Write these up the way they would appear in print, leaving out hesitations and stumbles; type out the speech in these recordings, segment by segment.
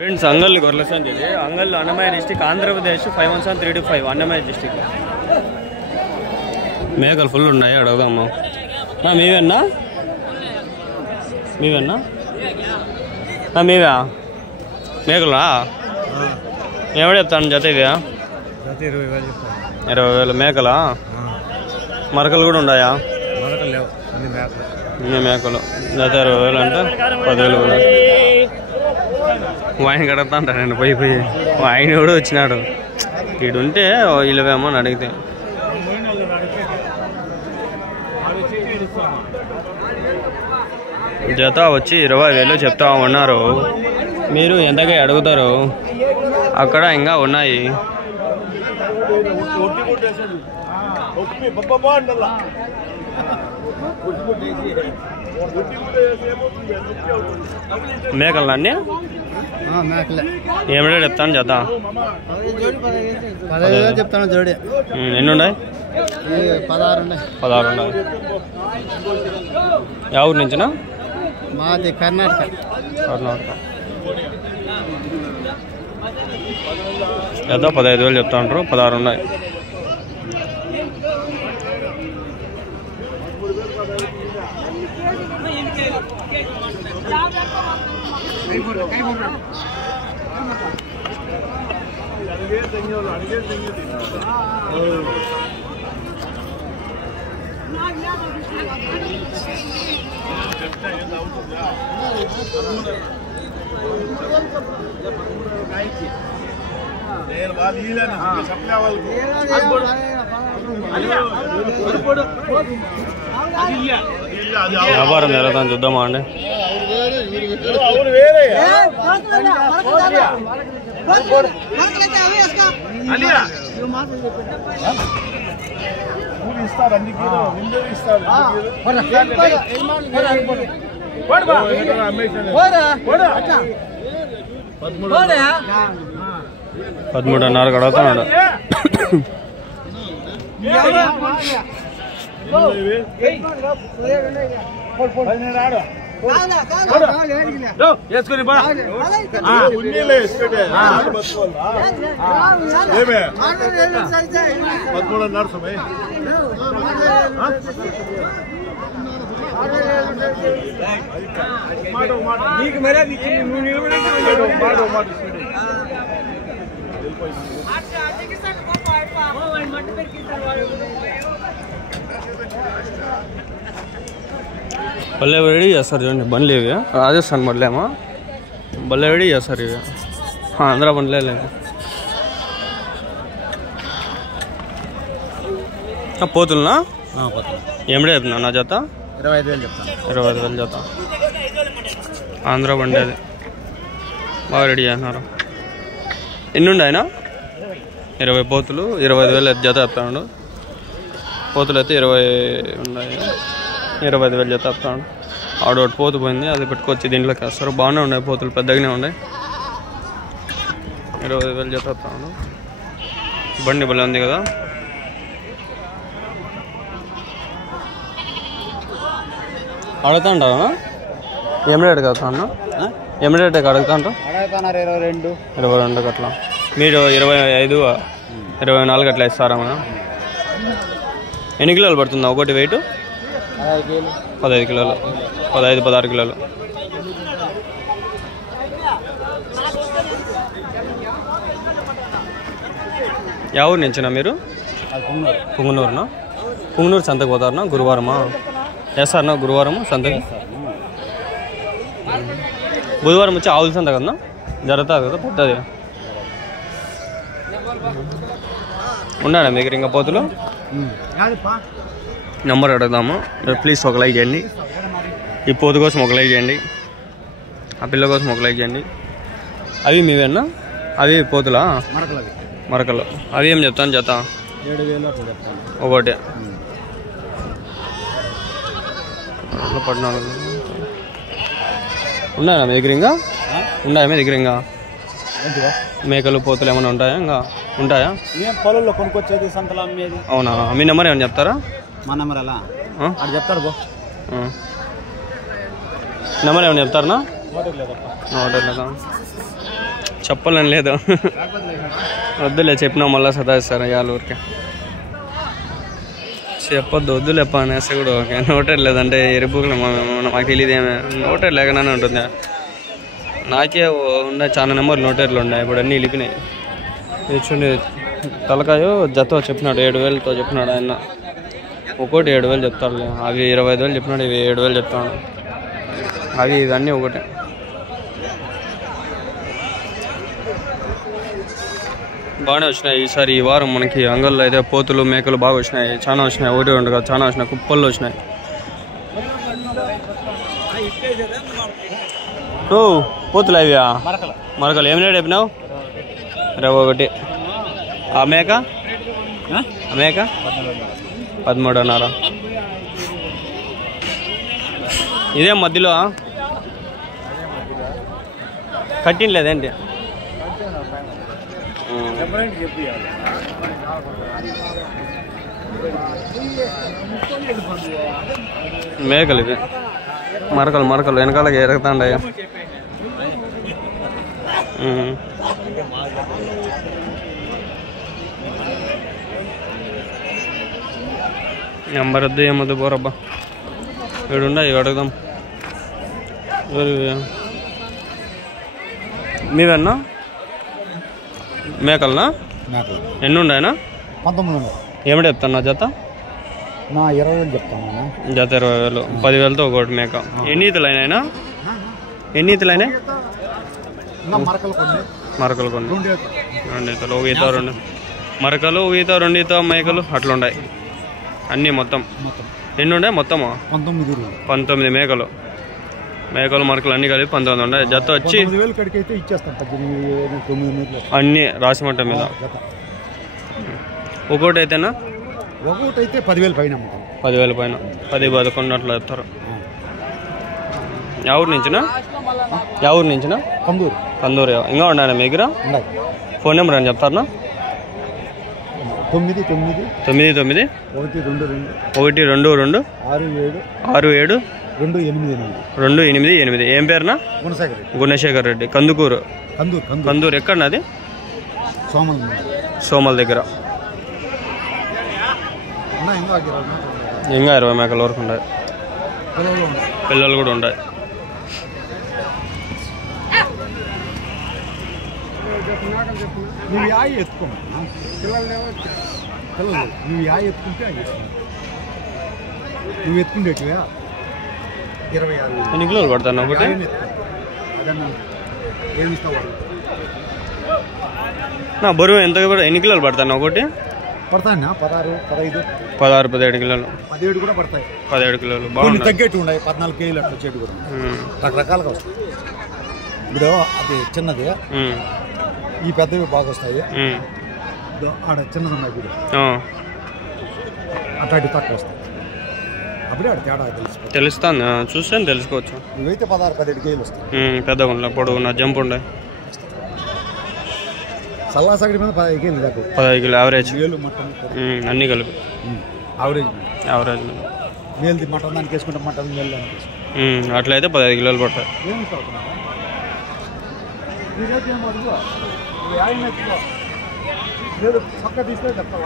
Friends అంగల్ గొర్రెల సంత ఇది. అంగల్ అన్నమయ్య డిస్టిక్, ఆంధ్రప్రదేశ్ 517325 అన్నమయ్య డిస్టిక్. మేకలు ఫుల్ ఉన్నాయి, అడుగుదాము. మీవేనా మీవేనా మీవా మేకలా? ఎవడు చెప్తాను జత ఇవా? 20,000 మేకలా? మరకలు కూడా ఉన్నాయా? మేకలు జత 20,000 అంటే 10,000 కూడా. ఆయన కడతా అంటారు, నేను పోయి ఆయన కూడా వచ్చినాడు. ఈడుంటే వీళ్ళవేమో అని అడిగితే జత వచ్చి 20,000 చెప్తా ఉన్నారు. మీరు ఎంతగా అడుగుతారు? అక్కడ ఇంకా ఉన్నాయి. మేకలు అన్నీ ఏమిటో చెప్తాను జత. 15,000 చెప్తాను జోడి. ఎన్ని ఉన్నాయి? 16 ఉన్నాయి. యా ఊరు నుంచినా? మాది కర్ణాటక. జత 15,000 చెప్తా ఉంటారు, 16 ఉన్నాయి. వ్యాపారం జరుగుతాను, చూద్దామా అండి. $13,500 కడుగుతున్నాడు. భలే రెడీ చేస్తారు చూడండి బండ్లు ఇవి. రాజస్థాన్ బండ్లేమో భలే రెడీ చేస్తారు ఇవి. ఆంధ్ర బండ్లే లేవు. పోతున్నా ఏమిడే చెప్తున్నా నా జత? 25,000 చెప్తాను. 25,000 జత. ఆంధ్ర బండి అది బాగా రెడీ చేస్తున్నారు. ఎన్ని ఉండి ఆయన? 20 పోతులు, 25,000 జత చెప్తాడు. పోతులు అయితే 20 ఉన్నాయి, 25,000 జత చెప్తాడు. ఆడోటి పోతు పోయింది, అది పెట్టుకొచ్చి దీంట్లోకి వేస్తారు. బాగానే ఉన్నాయి పోతులు, పెద్దగానే ఉన్నాయి. 20,000 జత చెప్తాడు. బండి భలే ఉంది కదా. అడుగుతా ఉంటాను ఏం రేటుకి అడుగుతాను? ఏం రేటుకి అడుగుతా ఉంటా? 22 అట్లా. మీరు 25, 24 అట్లా ఇస్తారా? మన ఎన్ని కిలోలు పడుతుందా ఒకటి వెయిట్? 15 కిలోలు, 15, 16 కిలోలు. యా ఊరు నుంచినా మీరు? పుంగనూరునా? పుంగనూరు సంతకు పోతారనా? గురువారమా వేస్తారనా? గురువారం సంతకి. బుధవారం వచ్చి ఆవుల సంత కదన్నా జరుగుతుంది కదా పెద్దది. ఉన్నాడా మీ దగ్గర ఇంకా పోతులు? నెంబర్ అడుగుదాము. ప్లీజ్ ఒక లైక్ చేయండి. ఈ పోతు కోసం ఒక లైక్ చేయండి, ఆ పిల్ల కోసం ఒక లైక్ చేయండి. అవి మీవేనా? అవి పోతులా? మరకలు. అవి ఏం చెప్తాను జత? 7,000 ఒకటి. 14 ఉన్నాయా మీ దగ్గర? ఇంకా ఉన్నాయా మీ దగ్గర? ఇంకా మేకలు పోతులు ఏమైనా ఉంటాయా? ఇంకా ఉంటాయా? పొలంలో కొనుక్కొచ్చేది, సంతలో అమ్మేది. అవునా? మీ నెంబర్ ఏమైనా చెప్తారా? మా నెంబర్ ఎలా అది చెప్తాడు బో. నెంబర్ ఏమైనా చెప్తారా? నోటెడ్ లేదా? చెప్పాలని లేదు. వద్దులే చెప్పినా మళ్ళీ సతాయిస్తారు ఇవాళ ఊరికే. చెప్పొద్దు వద్దులేప్ప అనేసి కూడా ఓకే. నోటెడ్ లేదంటే ఎరుపుకులు మాకు తెలియదు ఏమే. నోటెడ్ లేకనే ఉంటుంది. నాకే ఉన్నాయి చాలా నెంబర్లు నోటెడ్లు ఉన్నాయి. ఇప్పుడు అన్నీ ఇలిపినాయి. చూడండి తలకాయ జత చెప్పినాడు 7,000తో చెప్పినాడు ఆయన. ఒక్కోటి 7,000 చెప్తాడు. అవి 25,000 చెప్పినాడు. ఇవి 7,000 చెప్తాడు. అవి ఇవన్నీ ఒకటే. బాగానే వచ్చినాయి ఈసారి. ఈ వారం మనకి అంగల్లో అయితే పోతులు మేకలు బాగా వచ్చినాయి. చాలా వచ్చినాయి. ఒకటి రెండు కాదు చాలా వచ్చినాయి. కుప్పల్లో వచ్చినాయి. ఓ పోతులు అవియా మరకలు ఏం రేటు చెప్పినావు? 21. ఆ మేక 13.5. ఇదేం మధ్యలో కట్టిన లేదేంటి? మేకలు ఇవి మరకలు వెనకాలకి ఎరగతాండయ్యా. నెంబర్ వద్దు ఏమొద్దు పోరబ్బా. వీడుండా ఇవి అడుగుదాం. మీవన్నా మేకలనా? ఎన్ని ఉన్నాయనా? 19. ఏమిటి చెప్తాను జత? 20,000 చెప్తాను. జత 20,000. 10,000తో ఒకటి మేక. ఎన్ని ఈతలైనా? ఎన్ని ఈతలైనాయి? మరకలు కొన్ని 2 ఈతలు. ఒక ఈత 2 మరకలు, ఒక ఈత 2 ఈత మేకలు అట్లా ఉన్నాయి అన్నీ. మొత్తం ఎన్ని ఉన్నాయి? మొత్తము 19 మేకలు. మరకలు అన్నీ కలిపి 19 ఉన్నాయి. జత వచ్చి అన్నీ రాసిమట్ట మీద. ఒకటి అయితేనా? ఒకటి అయితే 10,000 పైన. 10,000 పైన. 10-11 అట్లా చెప్తారు. యా ఊరు నుంచినా? కందూరు. ఇంకా ఉన్నాయా మీ దగ్గర? ఫోన్ నెంబర్ అని చెప్తారా? 99 122 67 288. ఏం పేరునా? గుణశేఖర్ రెడ్డి. కందుకూరు. ఎక్కడన్నది? సోమల్ దగ్గర. ఇంకా 20 మేకల వరకు ఉన్నాయి. పిల్లలు కూడా ఉన్నాయి. ఎన్ని కిలోలు పడతాను ఒకటి? నా బరువు ఎంత? ఎన్ని కిలోలు పడతాను ఒకటి? 16-17 కిలోలు. 17 కూడా పడతాయి. 17 కిలోలు బాగుంది. తగ్గట్టు ఉన్నాయి. 14 కేజీలు అట్లా చెట్టు కూడా రకరకాలుగా వస్తాయి. ఇప్పుడు అది చిన్నది, ఈ పెద్దవి బాగా వస్తాయి. ఆడ చిన్నది ఉన్నాయి ఇప్పుడు అట్లాంటి తక్కువ వస్తాయి. అప్పుడే ఆడ తేడా తెలుస్తాను. చూస్తాను తెలుసుకోవచ్చు. ఇవైతే 16-17 కేజీలు వస్తాయి. పెద్దగా ఉండే పొడవు నా జంప్ ఉండే. సల్లాసగడి మీద 15 కేజీలు దాకా. 15 కిలో యావరేజ్. మటన్ అన్నీ కలిపి యావరేజ్ మేల్ది మటన్ దానికి వేసుకుంటే మటన్ మేల్ అట్లయితే 15 కిలోలు పడతాయి. పక్క తీసుకొని చెప్తా.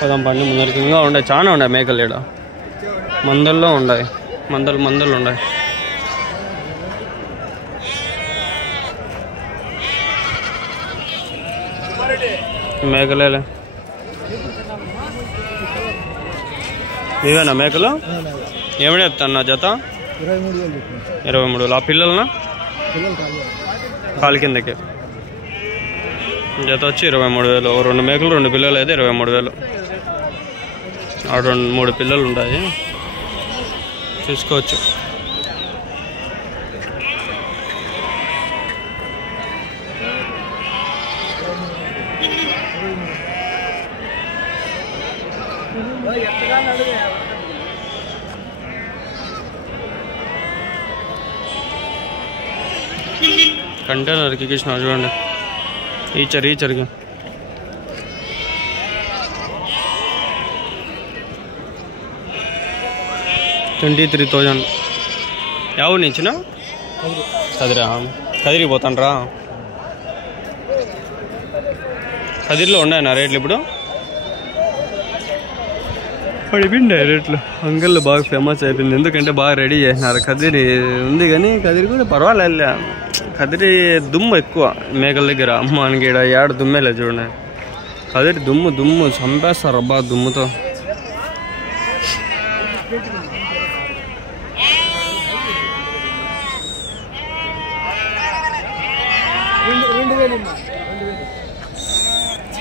పదం పండి ముందరికి ఇంకా ఉన్నాయి. చాలా ఉన్నాయి మేకలు ఈడ. మందల్లో ఉన్నాయి. మందలు ఉన్నాయి. మేకలేలే ఇవేనా మేకలు? ఏమిటి చెప్తాను జత? 23. ఆ పిల్లలనా? కాలు కిందకి. జత వచ్చి 23,000. 2 మేకలు 2 పిల్లలు అయితే 23,000. 2-3 పిల్లలు ఉంటాయి. తీసుకోవచ్చు. కంటైనర్కి ఎక్కించిన చూడండి. ఈచర్కి 23,000. ఎవరు నుంచినా కదిరా కదిరికి పోతాండ్రా కదిరిలో ఉన్నాయన్నా రేట్లు ఇప్పుడు పడిపోయింది రేట్లు అంగళ్ళు బాగా ఫేమస్ అయిపోయింది ఎందుకంటే బాగా రెడీ చేసినారు కదిరి ఉంది కానీ కదిరి కూడా పర్వాలేదు కదిరి దుమ్ము ఎక్కువ మేకల దగ్గర మనకి ఇక్కడ ఏడు దుమ్మే లేదు చూడండి కదిరి దుమ్ము చంపేస్తారు అబ్బా దుమ్ముతో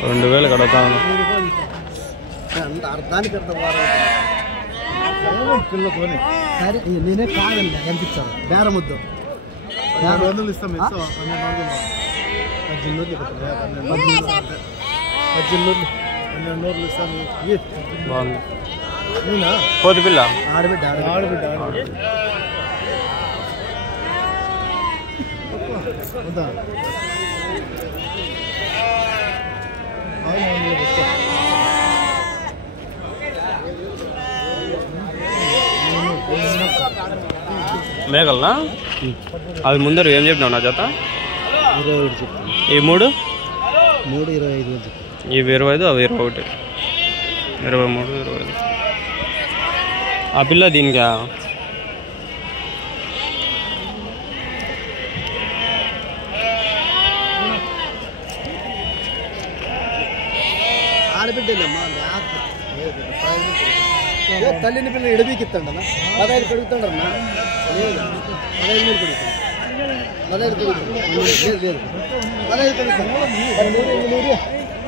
రెండు వేలు కడతాను నేనే కాదండి కనిపించాను బేరముద్దు 200 ఇస్తాం 18 ఇస్తాను బాగుంది కోతి పిల్ల ఆడబిడ్డ మేకలనా అవి ముందర ఏం చెప్పినావు నా జత 21 ఈ 3 25 ఇవి 25 అవి 21 23 25 ఆ పిల్ల దీనికి ఆడబిడ్డమ్మా తల్లిని పిల్లలు ఎడబీకిస్తాడన్నా 15 కడుగుతాడన్నా లేదు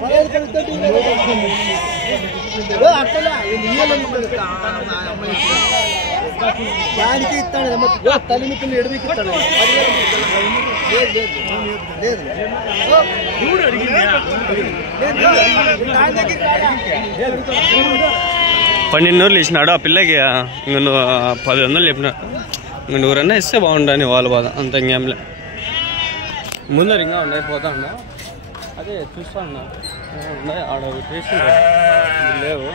15 కడుగుతాడు 15 దానికి ఇస్తాడు తల్లిని పిల్లలు ఎడబీకిస్తాడు లేదు 12 ఇచ్చినాడు ఆ పిల్లకి ఇంక నువ్వు 10,000 చెప్పినా ఇంక 100 ఇస్తే బాగుండని వాళ్ళ బాధ అంత ఇంకేంలే ముందర ఇంకా ఉన్నాయి పోతా ఉన్నా అదే చూస్తా ఉన్నా ఉన్నాయి ఆడ టేస్ట్ లేవు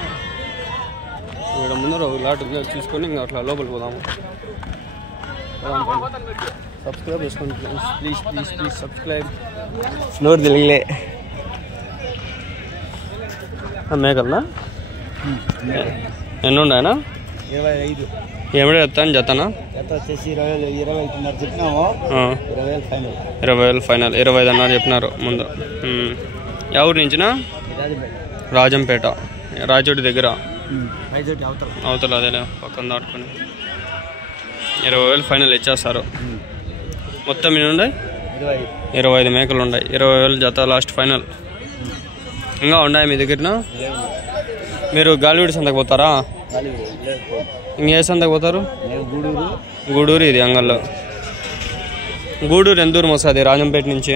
ఇక్కడ ముందర ఒక లాట్ చూసుకొని ఇంకా అట్లా లోపలికి పోదాము సబ్స్క్రైబ్ చేసుకోండి ఫ్రెండ్స్ ప్లీజ్ సబ్స్క్రైబ్ నోరు తెలియలే మేకల్నా ఎన్ని ఉన్నాయనా 25 ఏమిడే చెప్తాను జతనా జత వచ్చేసి 20 చెప్పినాము 20,000 ఫైనల్ 25 అన్నారు చెప్పినారు ముందు ఎవరి నుంచినా రాజంపేట రాజోటి దగ్గర అవతల అదేలే పక్కన దాటుకొని 20,000 ఫైనల్ ఇచ్చేస్తారు మొత్తం ఎన్ని ఉన్నాయి 25 మేకలు ఉన్నాయి 20,000 జత లాస్ట్ ఫైనల్ ఇంకా ఉన్నాయి మీ దగ్గర మీరు గాలివీడి సంతకు పోతారా ఇంకే సంతకు పోతారు గూడూరు ఇది అంగల్లో గూడూరు ఎంత దూరం వస్తుంది రాజంపేట నుంచి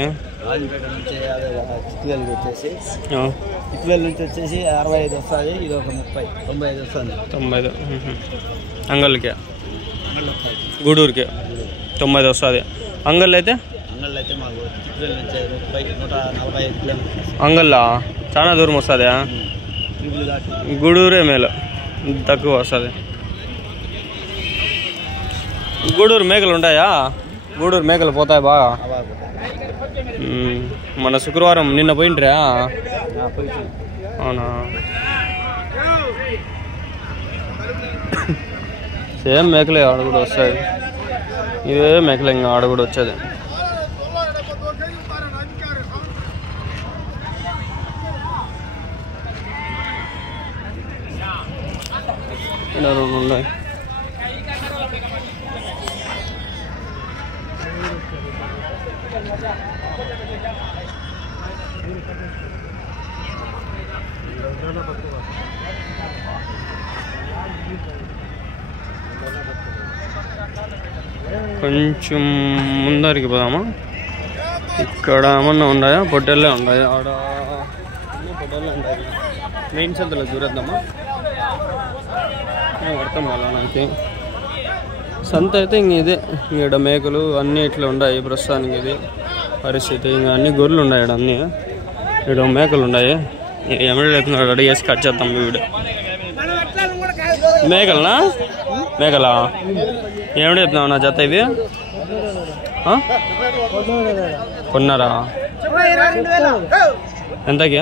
ఇటువేలు నుంచి వచ్చేసి 65 వస్తుంది ఇది ఒక 95 వస్తుంది 95 అంగల్కి గూడూరుకి 90 వస్తుంది అంగల్ అయితే మాకు ఇటువేలు నుంచి 145 కిలోమీటర్లు అంగల్లా చాలా దూరం వస్తుందా గూడూరే మేలు తక్కువ వస్తుంది గూడూరు మేకలు ఉంటాయా గూడూరు మేకలు పోతాయి బాగా మన శుక్రవారం నిన్న పోయింట్రా అవునా సేమ్ మేకలే ఆడ కూడా వస్తాయి ఇవే మేకలే ఇంకా ఆడ కూడా వచ్చేది ఇలా 2 ఉన్నాయి కొంచెం ముందరికి పోదామా ఇక్కడ ఏమన్నా ఉన్నాయా పొట్టెళ్ళే ఉన్నాయి ఆడ పొట్టెళ్ళే ఉంటాయి మెయిన్ సంతలో చూరేద్దామా అర్థం కాలా నాకు సంత అయితే ఇంక ఇదే ఇక్కడ మేకలు అన్నీ ఇట్లా ఉన్నాయి ప్రస్తుతానికి ఇది పరిస్థితి ఇంకా అన్ని గొర్రెలు ఉన్నాయి ఇక్కడ అన్నీ ఇక్కడ మేకలు ఉన్నాయి ఎమ్మెల్యే అడిగేసి కట్ చేద్దాం వీడు మేకలనా మేకలా ఏమిటి చెప్తున్నావు నా జత ఇవి కొన్నారా ఎంతకి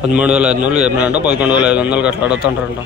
13,500 చెప్పినారంట 11,500 అట్లా అడుగుతుంటారంట